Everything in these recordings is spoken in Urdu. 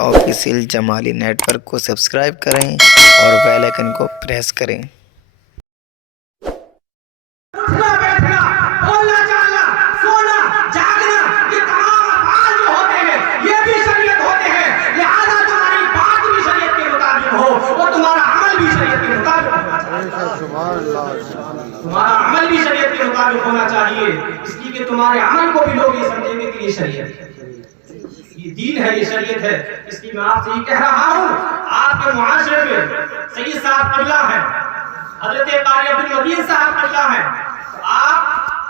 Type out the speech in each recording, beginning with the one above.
آفیشیل جمالی نیٹ ورک کو سبسکرائب کریں اور بیل آئیکن کو پریس کریں۔ اٹھنا بیٹھنا، بولنا چالنا، سونا جاگنا، یہ تمام افعال جو ہوتے ہیں یہ بھی شریعت ہوتے ہیں، لہذا تمہاری بات بھی شریعت کے مطابق ہو اور تمہارا عمل بھی شریعت کے مطابق ہونا چاہیے۔ تمہارا عمل بھی شریعت کے مطابق ہونا چاہیے، اس لیے کہ تمہارے عمل کو بھی لوگ یہ سمجھیں گے کہ یہ شریعت ہے، یہ دین ہے، یہ شریعت ہے۔ اس لیے میں آپ سے یہ کہہ رہا ہوں، آپ کے معاشرے میں سید صاحب قبلہ ہیں، حضرت قاری عبدالمتین صاحب قبلہ ہیں، تو آپ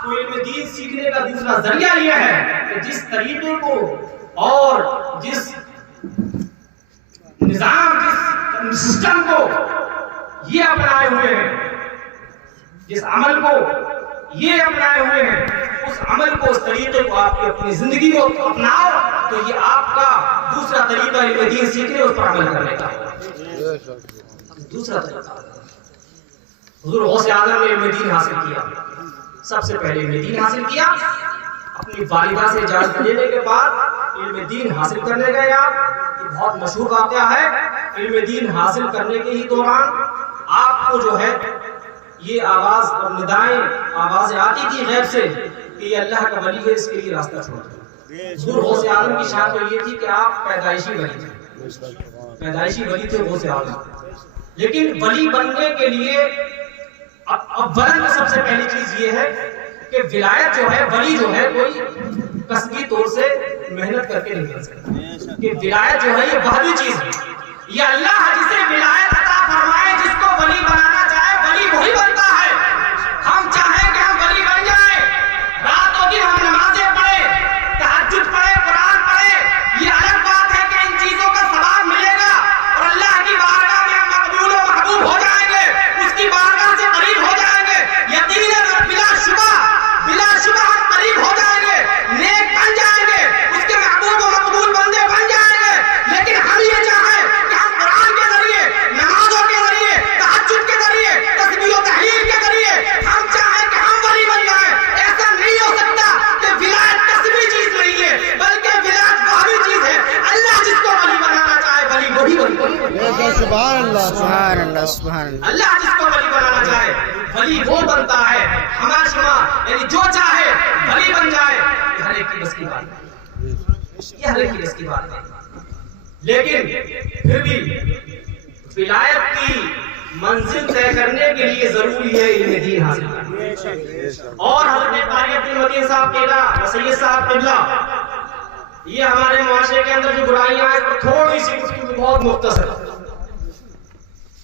کو علم دین سیکھنے کا دوسرا ذریعہ یہ ہے کہ جس طریقے کو اور جس نظام، جس سسٹم کو یہ اپنائے ہوئے ہیں، جس عمل کو یہ اپنائے ہوئے ہیں، اس عمل کو، اس طریقے کو آپ کی اپنی زندگی کو اپناؤ تو یہ آپ کا دوسرا طریقہ علم دین سیکھنے، اس پر عمل کرنے کا دوسرا طریقہ۔ حضور غوث اعظم نے علم دین حاصل کیا، سب سے پہلے علم دین حاصل کیا، اپنی والدہ سے اجازت لینے کے بعد علم دین حاصل کرنے گئے آپ۔ یہ بہت مشہور واقعہ ہے، علم دین حاصل کرنے کے ہی دوران آپ کو جو ہے یہ آواز اور ندائیں، آوازیں آتی تھی غیب سے کہ یہ اللہ کا ولی ہے، اس کے لیے راستہ چھوڑ دو۔ حضور غوث اعظم کی شان تو یہ تھی کہ آپ پیدائشی ولی تھے، پیدائشی ولی تھے غوث اعظم، لیکن ولی بننے کے لیے اولاً سب سے پہلی چیز یہ ہے کہ ولایت جو ہے، ولی جو ہے کوئی کسبی طور سے محنت کر کے نہیں مل سکتا، کہ ولایت جو ہے یہ وحدی چیز ہے، یہ اللہ جسے ولایت عطا فرمائے، جس کو ولی بنانا چاہے ولی وہی بنتا ہے۔ ہم چاہیں کہ ہم ولی بن جائیں، رات و دن ہم نمازیں پڑھیں، تہجد پڑھیں، قرآن پڑھیں، یہ الگ بات ہے کہ ان چیزوں کا ثواب ملے گا اور اللہ کی بارگاہ میں ہم مقبول و محبوب ہو جائیں گے، اس کی بارگاہ سے قریب ہو جائیں گے، یقیناً اور بلا شبہ ہم قریب ہو جائیں گے، نیک بن جائیں گے، اس کے محبوب و مقبول بندے بن جائیں گے۔ لیکن ہم یہ چاہیں کہ ہم قرآن کے ذریعے، نمازوں کے ذریعے، تہجد کے ذریعے، تسبیح و تحلیل کے ذریعے ہم چاہیں کہ ہم ولی بن جائیں، ایسا نہیں ہو سکتا کہ ولایت کسبی چیز نہیں ہے، بلکہ ولایت وحدی چیز ہے۔ اللہ جس کو ولی بنانا چاہے ولی وہی بن جائے۔ سبحان اللہ، سبحان اللہ، سبحان اللہ۔ اللہ جس کو ولی بنانا چاہے ولی وہ بنتا ہے، ہما شما یعنی جو چاہے ولی بن جائے، یہ ہر ایک کی بس کی بات ہے، یہ ہر ایک کی بس کی بات ہے۔ لیکن پھر بھی ولایت کی منزل طے کرنے کے لیے ضروری ہے علم دین حاصل کرنا۔ اور حضرت قاری عبدالمتین صاحب قبلہ، سید صاحب قبلہ، یہ ہمارے معاشرے کے اندر جو برائیاں ہیں اس پر تھوڑی سی گفتگو بہت مختصر۔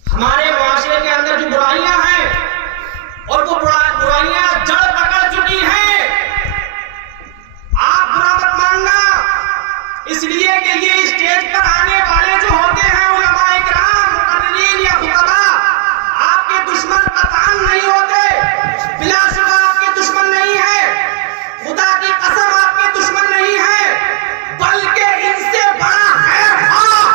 ہمارے معاشرے کے اندر جو برائیاں ہیں اور وہ برائیاں جڑ پکڑ چکی ہیں، آپ برا مت ماننا، اس لیے کہ یہ اسٹیج پر آنے والے جو ہوتے ہیں علماء اکرام، مقررین یا خطباء، آپ کے دشمن قطعاً نہیں ہوتے، بلا شبہ آپ کے دشمن نہیں ہیں، خدا کی قسم آپ کے دشمن نہیں ہیں، بلکہ ان سے بڑا خیر خواہ،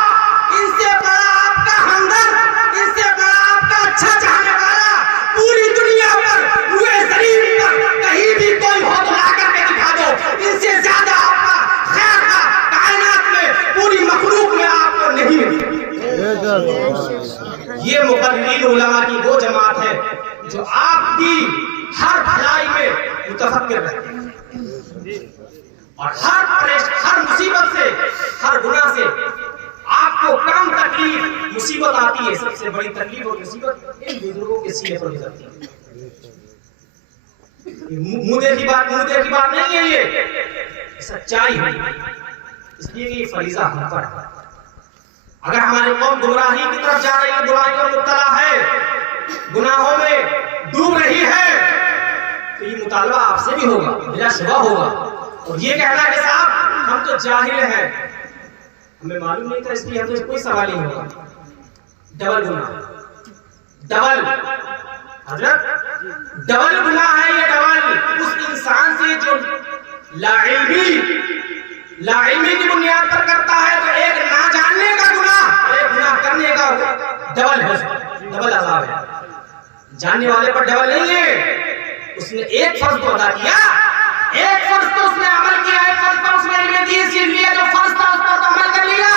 ان سے بڑا آپ کا ہمدرد، ان سے بڑا آپ کا اچھا چاہنے والا پوری دنیا پر، روئے زمین پر کہیں بھی کوئی ہو تو لا کر کے دکھا دو، ان سے زیادہ آپ کا خیر خواہ کائنات میں پوری مخلوق میں آپ کو نہیں ملے۔ یہ مقررین علماء کی وہ جماعت ہے جو آپ کی ہر بھلائی میں متفکر رہتے ہیں اور ہر مصیبت سے، ہر گناہ سے آپ کو کم تکلیف مصیبت آتی ہے، سب سے بڑی تکلیف اور مصیبت ان بزرگوں کے سینے پر گزرتی ہے۔ منہ دیکھی بات نہیں ہے، یہ سچائی ہے، اس لیے یہ فریضہ ہم پر ہے۔ اگر ہماری قوم گمراہی کی طرف جا رہی ہے، برائیوں میں مبتلا ہے، گناہوں میں ڈوب رہی ہے، تو یہ مطالبہ آپ سے بھی ہوگا، بلا شبہ ہوگا، اور یہ کہنا کہ صاحب ہم تو جاہل ہیں، ہمیں معلوم نہیں تھا، اس لیے ہم سے کوئی سوال نہیں ہوگا۔ ڈبل گناہ، ڈبل حضرت، ڈبل گناہ ہے یہ، ڈبل اس انسان سے جو لا علمی کی بنیاد پر کرتا ہے، تو ایک نہ جاننے کا گناہ اور ایک گناہ کرنے کا ڈبل ہے، ڈبل عذاب ہے۔ جاننے والے پر ڈبل نہیں ہے، اس نے ایک فرض کو ادا کیا، ایک فرض تو اس نے عمل کیا، ایک فرض پر اس نے علم دین سیکھ لیا، جو فرض تھا اس پر تو عمل کر لیا،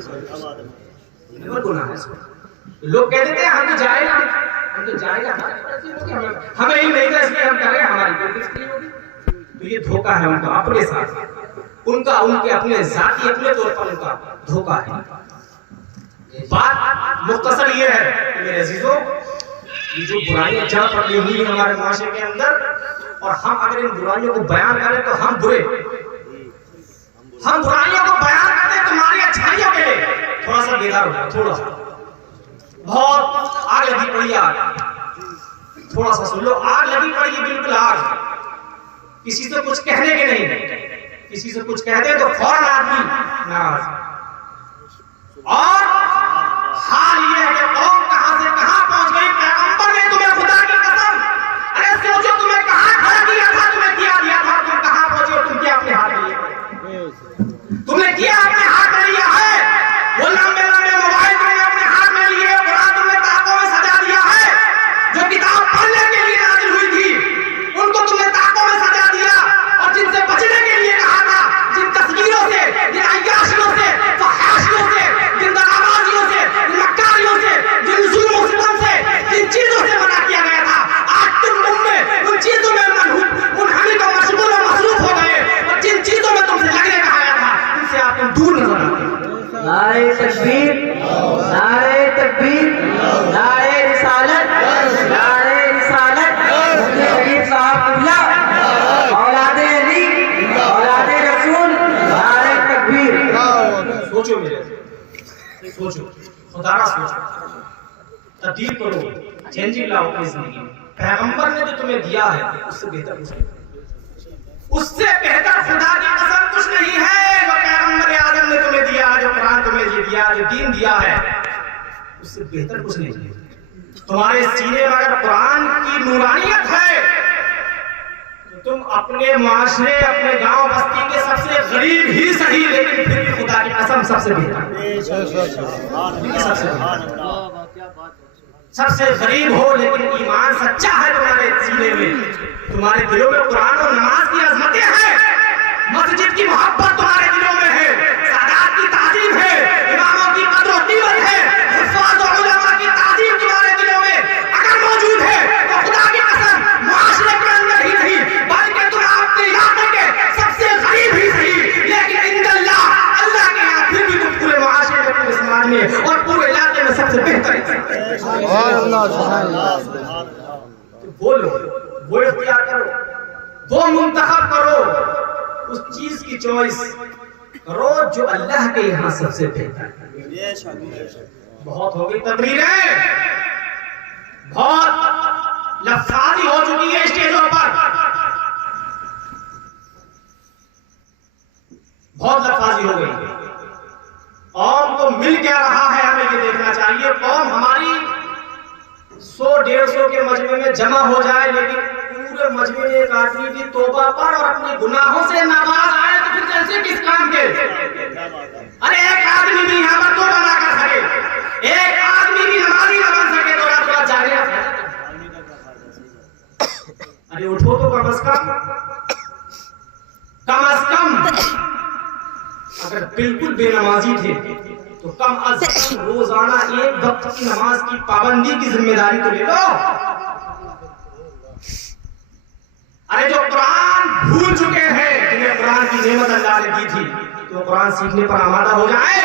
نمبر گناہ ہے اس کا. لوگ کہہ دیتے ہیں ہم تو جائے گا ہمیں ہی نہیں تھا اس لیے ہم کر رہے ہیں, ہماری کوئی کس لیے ہوگی. تو یہ دھوکہ ہے ان کا اپنے ساتھ, ان کے اپنے ذاتی اپنے طور پر ان کا دھوکہ ہے. بات مختصر یہ ہے میرے عزیزوں, یہ جو برائیاں جڑ پکڑی ہوئی ہیں ہمارے معاشرے کے اندر, اور ہم اگر ان برائیوں کو بیان کریں تو ہم برائیوں کو بیان کریں تمہاری اچھائیوں کے لیے تھوڑا سا بیدار ہو جائے, تھوڑا سا بہت آگ لگی پڑی ہے, تھوڑا سا سن لو, آگ لگی پڑی ہے بالکل آگ, کسی سے کچھ کہنے کے نہیں, کسی سے کچھ کہہ دے تو فوراً آدمی ناراض. اور حال یہ ہے کہ قوم کہاں سے کہاں پہنچ گئی. پیغمبر نے تمہیں خدا کی قسم, ارے سوچو تمہیں کہاں کھڑا کیا تھا, تمہیں کیا دیا تھا, تم کہاں پہنچے, تم کیا اپنے ہاتھ میں لیا, تم نے کیا اپنے ہاتھ میں لیا ہے. وہ لمبے لمبے موبائل تم نے اپنے ہاتھ میں لیے, قرآن تم نے طاقوں میں سجا دیا ہے, جو کتاب پڑھنے کے لیے نازل ہوئی تھی ان کو تم نے طاقوں میں سجا دیا, اور جن سے بچنے کے لیے کہا تھا, جن تصویروں سے, جن عیاشیوں سے, فحاشیوں سے, جن دغابازیوں سے, جن مکاریوں سے, جن ظلم و ستم سے, جن چیزوں سے منع کیا گیا تھا, آج تم ان چیزوں میں منہمک و مشغول و مصروف ہو گئے, اور جن چیزوں میں تم سے لگنے کہا گیا تھا ان سے آپ تم دور نظر آتے ہیں. نعرہ تکبیر, نعرہ تکبیر, نعرہ رسالت, نعرہ رسالت, مفتی شریف صاحب قبلہ, اولاد علی, اولاد رسول, نعرہ تکبیر. سوچو میرے, سوچو, خدا را سوچو, تبدیل کرو, چینجنگ لاؤ اپنی زندگی میں. پیغمبر نے جو تمہیں دیا ہے اس سے بہتر کچھ نہیں, اس سے بہتر خدا کی قسم کچھ نہیں ہے. جو پیغمبر اعظم نے تمہیں دیا, جو قرآن تمہیں یہ دیا, جو دین دیا ہے, اس سے بہتر کچھ نہیں ہے. تمہارے سینے میں اگر قرآن کی نورانیت ہے تو تم اپنے معاشرے, اپنے گاؤں بستی کے سب سے غریب ہی صحیح, لیکن پھر بھی خدا کی قسم سب سے بہتر, سب سے غریب ہو, لیکن ایمان سچا ہے تمہارے سینے میں, تمہارے دلوں میں قرآن اور نماز کی عظمتیں ہیں, مسجد کی محبت تمہارے دلوں میں ہے, سادات کی تعظیم ہے, اماموں کی قدر و قیمت ہے, حفاظ و علماء کی تعظیم تمہارے دلوں میں اگر موجود ہے تو خدا کی قسم معاشرے کے اندر ہی نہیں بلکہ تم اپنے علاقے کے سب سے غریب ہی صحیح, لیکن عند اللہ, اللہ کے یہاں پھر بھی تم پورے معاشرے میں, پورے سماج میں اور پورے علاقے میں سب سے بہتر ہے. بولو, وہ اختیار کرو, وہ منتخب کرو, اس چیز کی چوائس کرو جو اللہ کے یہاں سب سے بہتر ہے. بہت ہو گئی تقریریں, بہت لفظی ہو چکی ہے اسٹیجوں پر, بہت لفظی ہو گئی. قوم کو مل کیا رہا ہے ہمیں یہ دیکھنا چاہیے. قوم ہماری 100-150 کے مجمع میں جمع ہو جائے, لیکن پورے مجمع میں ایک آدمی کی توبہ پر اور اپنے گناہوں سے ناراض آئے تو پھر جیسے کس کام کے. ارے ایک آدمی بھی یہاں پر توبہ نہ کر سکے, ایک آدمی بھی نمازی نہ بن سکے تو آپ جا رہے ہیں. ارے اٹھو تو کم از کم اگر بالکل بے نمازی تھے تو کم از کم روزانہ ایک وقت کی نماز کی پابندی کی ذمہ داری تو لے لو. ارے جو قرآن بھول چکے ہیں, جنہیں قرآن کی نعمت اللہ نے دی تھی, تو قرآن سیکھنے پر آمادہ ہو جائیں.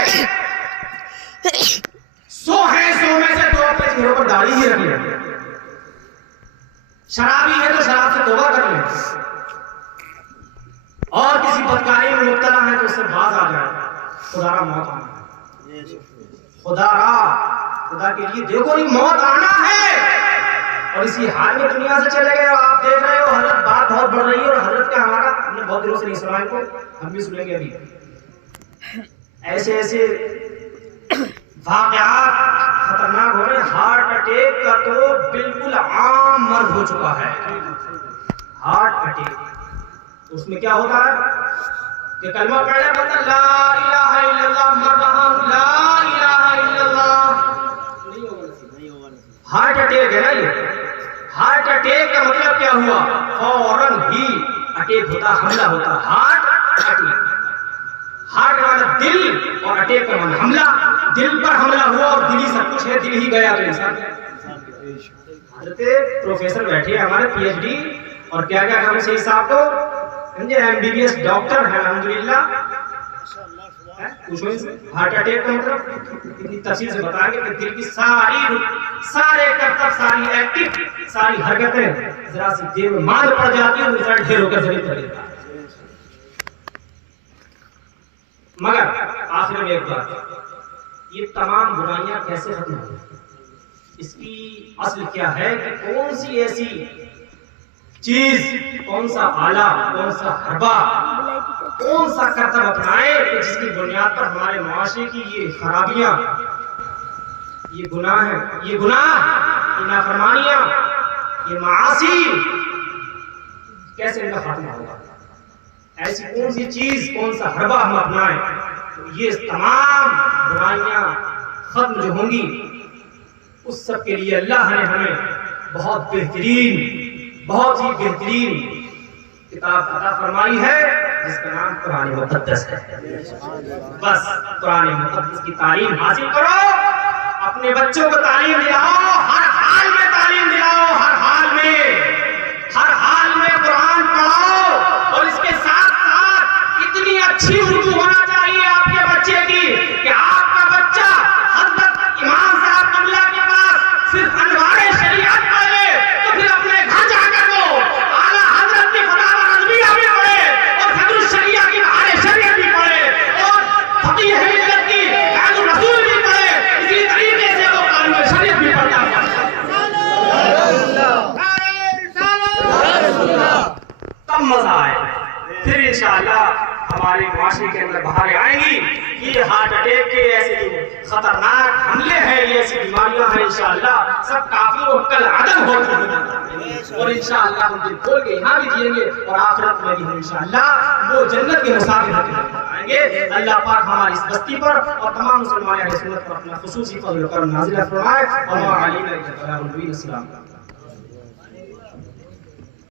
100 میں سے 2 اپنے چہروں پر داڑھی ہی رکھ لیں. شرابی ہے تو شراب سے توبہ کر لیں, اور کسی بدکاری میں مبتلا ہے تو اس سے باز آ جائے. خدا را موت آنا ہے, خدا کے لیے دیکھو یہ موت آنا ہے. اور اسی حال میں دنیا سے چلے گئے, اور آپ دیکھ رہے ہو حضرت بات بہت بڑھ رہی ہے, اور حضرت کا ہمارا ہم نے بہت دنوں سے نہیں سنا ان کو, ہم بھی سنیں گے ابھی. ایسے ایسے واقعات خطرناک ہو رہے ہیں. ہارٹ اٹیک کا تو بالکل عام مرض ہو چکا ہے, ہارٹ اٹیک. اس میں کیا ہوتا ہے کہ کلمہ پڑھنے بتا لا الہ الا اللہ, مر رہا ہوں لا الہ الا اللہ, ہارٹ اٹیک ہے نا یہ. ہارٹ اٹیک کا مطلب کیا ہوا, فوراً ہی اٹیک ہوتا, حملہ ہوتا, ہارٹ اٹیک. ہارٹ کا مطلب دل اور اٹیک کا مطلب حملہ. دل پر حملہ ہوا اور دل ہی سب کچھ ہے, دل ہی گیا تو انسان. حضرت پروفیسر بیٹھے ہمارے پی ایچ ڈی, اور کیا کیا ہم صحیح صاحب کو M B B S doctor ہے الحمدللہ. پوچھو ان سے ہارٹ اٹیک کا مطلب اتنی تفصیل سے بتائیں گے کہ دل کی سارے کرتب, ساری ایکٹیو, ساری حرکتیں ذرا سی دیر میں ماند پڑ جاتی ہے اور انسان ڈھیر ہو کر زمین پر گرتا ہے. مگر آخر میں ایک بات, یہ تمام برائیاں کیسے ختم ہوئی؟ اس کی اصل کیا ہے کہ کون سی ایسی چیز, کون سا آلہ, کون سا حربہ, کون سا کرتب اپنائے کہ جس کی بنیاد پر ہمارے معاشرے کی یہ خرابیاں, یہ گناہ ہیں, یہ نافرمانیاں, یہ معاصی کیسے ان کا خاتمہ ہوگا؟ ایسی کون سی چیز, کون سا حربہ ہم اپنائیں تو یہ تمام برائیاں ختم جو ہوں گی. اس سب کے لیے اللہ نے ہمیں بہت ہی بہترین کتاب عطا فرمائی ہے جس کا نام قرآن مقدس ہے. بس قرآن مقدس کی تعلیم حاصل کرو, اپنے بچوں کو تعلیم دلاؤ, ہر حال میں تعلیم دلاؤ, ہر حال میں قرآن پڑھاؤ, اور اس کے ساتھ ساتھ اتنی اچھی اردو ہونا چاہیے آپ کے بچے کی کہ آپ کا بچہ حضرت امام صاحب قبلہ کے پاس صرف انوار شریعت پڑھے تو پھر اپنے گھر جا کر وہ اعلیٰ حضرت کی فتاوی رضویہ بھی پڑھے, اور صدر الشریعہ کی بہار شریعت بھی پڑھے, اور فقیہ ملت کی فیض الرسول بھی پڑھے. اسی طریقے سے وہ قانون شریعت بھی پڑھتا ہے. تب مزہ آئے, پھر انشاءاللہ ہمارے معاشرے کے اندر بہاریں آئیں گی. یہ ہارٹ اٹیک کے ایسے خطرناک حملے ہیں, یہ ایسی بیماریاں ہیں, انشاءاللہ سب کافی اور کل عدم ہوتی ہیں, اور انشاءاللہ ہم دل کھول کے یہاں بھی جئیں گے اور آخرت میں بھی انشاءاللہ وہ جنت کے مسافر آئیں گے. اللہ پاک ہماری اس بستی پر اور تمام مسلمان اہل سنت پر اپنا خصوصی فضل و کرم نازل فرمائے. اور السلام علیکم.